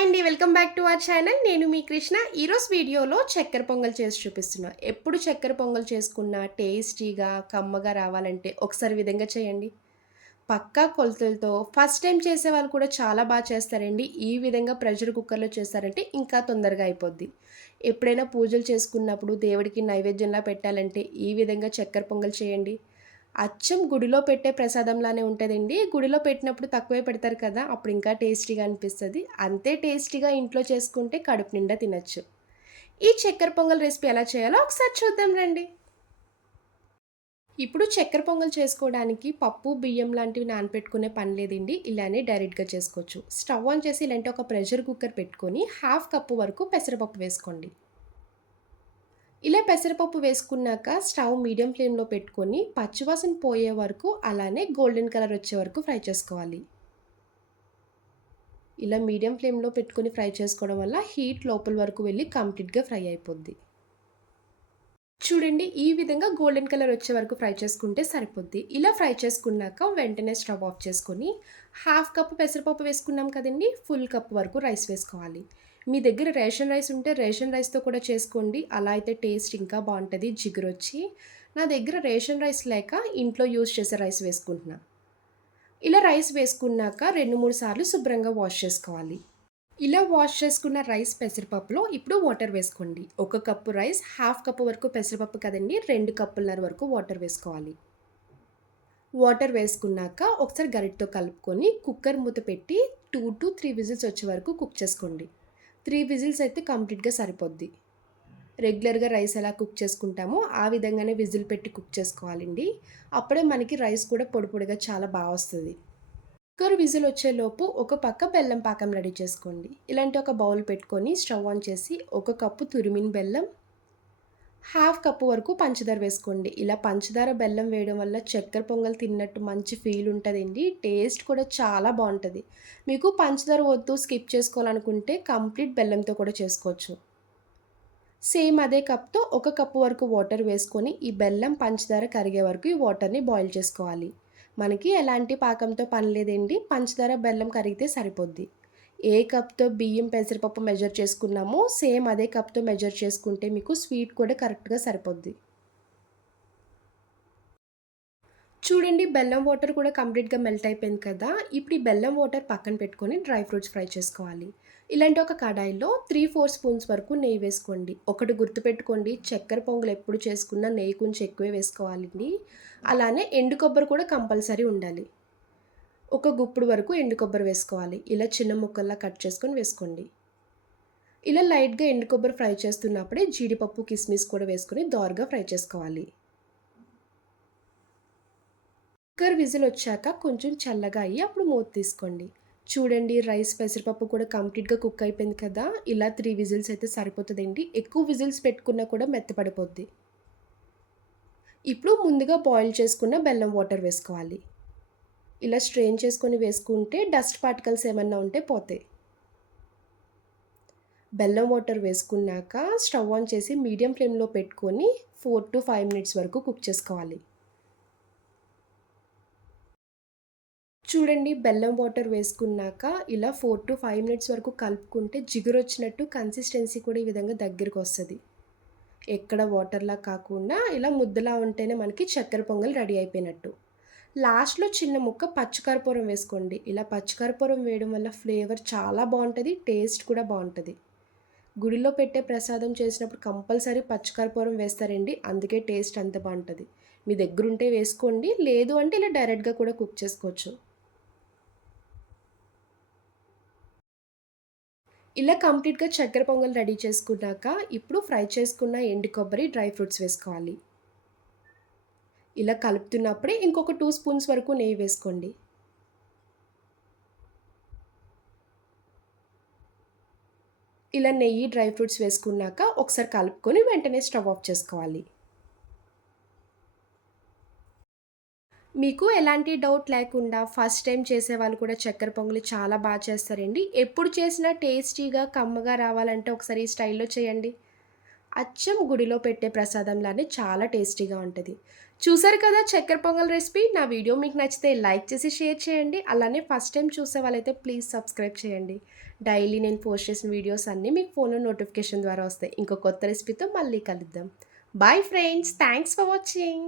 Hi అండి welcome back to our channel. నేను మీ కృష్ణ. ఈరోజు వీడియోలో చక్కెర పొంగల్ చేసి చూపిస్తున్నా. ఎప్పుడు చక్కెర పొంగల్ చేసుకున్నా టేస్టీగా కమ్మగా రావాలంటే ఒకసారి విధంగా చేయండి. పక్కా కొలతలతో ఫస్ట్ టైం చేసే వాళ్ళు కూడా చాలా బాగా చేస్తారండి. ఈ విధంగా ప్రెషర్ కుక్కర్లో చేస్తారంటే ఇంకా తొందరగా అయిపోద్ది. ఎప్పుడైనా పూజలు చేసుకున్నప్పుడు దేవుడికి నైవేద్యంలా పెట్టాలంటే ఈ విధంగా చక్కెర పొంగల్ చేయండి. అచ్చం గుడిలో పెట్టే ప్రసాదంలానే ఉంటుందండి. గుడిలో పెట్టినప్పుడు తక్కువే పెడతారు కదా అప్పుడు ఇంకా టేస్టీగా అనిపిస్తుంది. అంతే టేస్టీగా ఇంట్లో చేసుకుంటే కడుపు నిండా తినచ్చు. ఈ చక్కెర పొంగల్ రెసిపీ ఎలా చేయాలో ఒకసారి చూద్దాం రండి. ఇప్పుడు చక్కెర పొంగల్ చేసుకోవడానికి పప్పు బియ్యం లాంటివి నానపెట్టుకునే పని లేదండి. ఇలానే డైరెక్ట్గా చేసుకోవచ్చు. స్టవ్ ఆన్ చేసి ఇలాంటి ఒక ప్రెషర్ కుక్కర్ పెట్టుకొని హాఫ్ కప్పు వరకు పెసరపప్పు వేసుకోండి. ఇలా పెసరపప్పు వేసుకున్నాక స్టవ్ మీడియం ఫ్లేమ్లో పెట్టుకొని పచ్చివాసన పోయే వరకు అలానే గోల్డెన్ కలర్ వచ్చే వరకు ఫ్రై చేసుకోవాలి. ఇలా మీడియం ఫ్లేమ్లో పెట్టుకొని ఫ్రై చేసుకోవడం వల్ల హీట్ లోపల వరకు వెళ్ళి కంప్లీట్గా ఫ్రై అయిపోద్ది. చూడండి ఈ విధంగా గోల్డెన్ కలర్ వచ్చే వరకు ఫ్రై చేసుకుంటే సరిపోద్ది. ఇలా ఫ్రై చేసుకున్నాక వెంటనే స్టవ్ ఆఫ్ చేసుకొని హాఫ్ కప్ పెసరపప్పు వేసుకున్నాం కదండి ఫుల్ కప్ వరకు రైస్ వేసుకోవాలి. మీ దగ్గర రేషన్ రైస్ ఉంటే రేషన్ రైస్తో కూడా చేసుకోండి. అలా అయితే టేస్ట్ ఇంకా బాగుంటుంది. జిగురు వచ్చి నా దగ్గర రేషన్ రైస్ లేక ఇంట్లో యూజ్ చేసే రైస్ వేసుకుంటున్నా. ఇలా రైస్ వేసుకున్నాక రెండు మూడు సార్లు శుభ్రంగా వాష్ చేసుకోవాలి. ఇలా వాష్ చేసుకున్న రైస్ పెసరపప్పులో ఇప్పుడు వాటర్ వేసుకోండి. ఒక కప్పు రైస్ హాఫ్ కప్పు వరకు పెసరపప్పు కదండి రెండు కప్పులన్నర వరకు వాటర్ వేసుకోవాలి. వాటర్ వేసుకున్నాక ఒకసారి గరిటతో కలుపుకొని కుక్కర్ మూత పెట్టి టూ టు త్రీ విజిల్స్ వచ్చే వరకు కుక్ చేసుకోండి. త్రీ విజిల్స్ అయితే కంప్లీట్గా సరిపోద్ది. రెగ్యులర్గా రైస్ ఎలా కుక్ చేసుకుంటామో ఆ విధంగానే విజిల్ పెట్టి కుక్ చేసుకోవాలండి. అప్పుడే మనకి రైస్ కూడా పొడి పొడిగా చాలా బాగా వస్తుంది. కుక్కర్ విజిల్ వచ్చేలోపు ఒక పక్క బెల్లం పాకం రెడీ చేసుకోండి. ఇలాంటి ఒక బౌల్ పెట్టుకొని స్టవ్ ఆన్ చేసి ఒక కప్పు తురిమిన బెల్లం హాఫ్ కప్పు వరకు పంచదార వేసుకోండి. ఇలా పంచదార బెల్లం వేయడం వల్ల చక్కెర పొంగల్ తిన్నట్టు మంచి ఫీల్ ఉంటుందండి. టేస్ట్ కూడా చాలా బాగుంటుంది. మీకు పంచదార వద్దు స్కిప్ చేసుకోవాలనుకుంటే కంప్లీట్ బెల్లంతో కూడా చేసుకోవచ్చు. సేమ్ అదే కప్తో ఒక కప్పు వరకు వాటర్ వేసుకొని ఈ బెల్లం పంచదార కరిగే వరకు ఈ వాటర్ని బాయిల్ చేసుకోవాలి. మనకి ఎలాంటి పాకంతో పని లేదండి. పంచదార బెల్లం కరిగితే సరిపోద్ది. ఏ కప్తో బియ్యం పెసరపప్పు మెజర్ చేసుకున్నామో సేమ్ అదే కప్తో మెజర్ చేసుకుంటే మీకు స్వీట్ కూడా కరెక్ట్గా సరిపోద్ది. చూడండి బెల్లం వాటర్ కూడా కంప్లీట్గా మెల్ట్ అయిపోయింది కదా ఇప్పుడు ఈ బెల్లం వాటర్ పక్కన పెట్టుకొని డ్రై ఫ్రూట్స్ ఫ్రై చేసుకోవాలి. ఇలాంటి ఒక కడాయిలో త్రీ ఫోర్ స్పూన్స్ వరకు నెయ్యి వేసుకోండి. ఒకటి గుర్తుపెట్టుకోండి చక్కెర పొంగులు ఎప్పుడు చేసుకున్నా నెయ్యి కొంచెం ఎక్కువే వేసుకోవాలండి. అలానే ఎండు కొబ్బరి కూడా కంపల్సరీ ఉండాలి. ఒక గుప్పుడు వరకు ఎండు కొబ్బరి వేసుకోవాలి. ఇలా చిన్న ముక్కల్లా కట్ చేసుకొని వేసుకోండి. ఇలా లైట్గా ఎండు కొబ్బరి ఫ్రై చేస్తున్నప్పుడే జీడిపప్పు కిస్మిస్ కూడా వేసుకొని దోరగా ఫ్రై చేసుకోవాలి. కుక్కర్ విజిల్ వచ్చాక కొంచెం చల్లగా అయ్యి అప్పుడు మూత తీసుకోండి. చూడండి రైస్ పెసరపప్పు కూడా కంప్లీట్గా కుక్ అయిపోయింది కదా? ఇలా త్రీ విజిల్స్ అయితే సరిపోతుందండి ఎక్కువ విజిల్స్ పెట్టుకున్నా కూడా మెత్తపడిపోద్ది. ఇప్పుడు ముందుగా బాయిల్ చేసుకున్న బెల్లం వాటర్ వేసుకోవాలి. ఇలా స్ట్రెయిన్ చేసుకొని వేసుకుంటే డస్ట్ పార్టికల్స్ ఏమన్నా ఉంటే పోతాయి. బెల్లం వాటర్ వేసుకున్నాక స్టవ్ ఆన్ చేసి మీడియం ఫ్లేమ్లో పెట్టుకొని ఫోర్ టు ఫైవ్ మినిట్స్ వరకు కుక్ చేసుకోవాలి. చూడండి బెల్లం వాటర్ వేసుకున్నాక ఇలా ఫోర్ టు ఫైవ్ మినిట్స్ వరకు కలుపుకుంటే జిగురు వచ్చినట్టు కన్సిస్టెన్సీ కూడా ఈ విధంగా దగ్గరికి వస్తుంది. ఎక్కడ వాటర్లా కాకుండా ఇలా ముద్దలా ఉంటేనే మనకి చక్కెర పొంగల్ రెడీ అయిపోయినట్టు. లాస్ట్లో చిన్న ముక్క పచ్చికర్పూరం వేసుకోండి. ఇలా పచ్చికర్పూరం వేయడం వల్ల ఫ్లేవర్ చాలా బాగుంటుంది టేస్ట్ కూడా బాగుంటుంది. గుడిలో పెట్టే ప్రసాదం చేసినప్పుడు కంపల్సరీ పచ్చికర్పూరం వేస్తారండి అందుకే టేస్ట్ అంత బాగుంటుంది. మీ దగ్గర ఉంటే వేసుకోండి లేదు అంటే ఇలా డైరెక్ట్గా కూడా కుక్ చేసుకోవచ్చు. ఇలా కంప్లీట్గా చక్కెర పొంగల్ రెడీ చేసుకున్నాక ఇప్పుడు ఫ్రై చేసుకున్న ఎండు కొబ్బరి డ్రై ఫ్రూట్స్ వేసుకోవాలి. ఇలా కలుపుతున్నప్పుడే ఇంకొక టూ స్పూన్స్ వరకు నెయ్యి వేసుకోండి. ఇలా నెయ్యి డ్రై ఫ్రూట్స్ వేసుకున్నాక ఒకసారి కలుపుకొని వెంటనే స్టవ్ ఆఫ్ చేసుకోవాలి. మీకు ఎలాంటి డౌట్ లేకుండా ఫస్ట్ టైం చేసే వాళ్ళు కూడా చక్కెర పొంగలి చాలా బాగా చేస్తారండి. ఎప్పుడు చేసినా టేస్టీగా కమ్మగా రావాలంటే ఒకసారి ఈ స్టైల్లో చేయండి. అచ్చం గుడిలో పెట్టే ప్రసాదంలానే చాలా టేస్టీగా ఉంటుంది. చూసారు కదా చక్కెర పొంగల్ రెసిపీ? నా వీడియో మీకు నచ్చితే లైక్ చేసి షేర్ చేయండి. అలానే ఫస్ట్ టైం చూసే వాళ్ళైతే ప్లీజ్ సబ్స్క్రైబ్ చేయండి. డైలీ నేను పోస్ట్ చేసిన వీడియోస్ అన్నీ మీకు ఫోన్లో నోటిఫికేషన్ ద్వారా వస్తాయి. ఇంకో కొత్త రెసిపీతో మళ్ళీ కలుద్దాం. Bye friends thanks for watching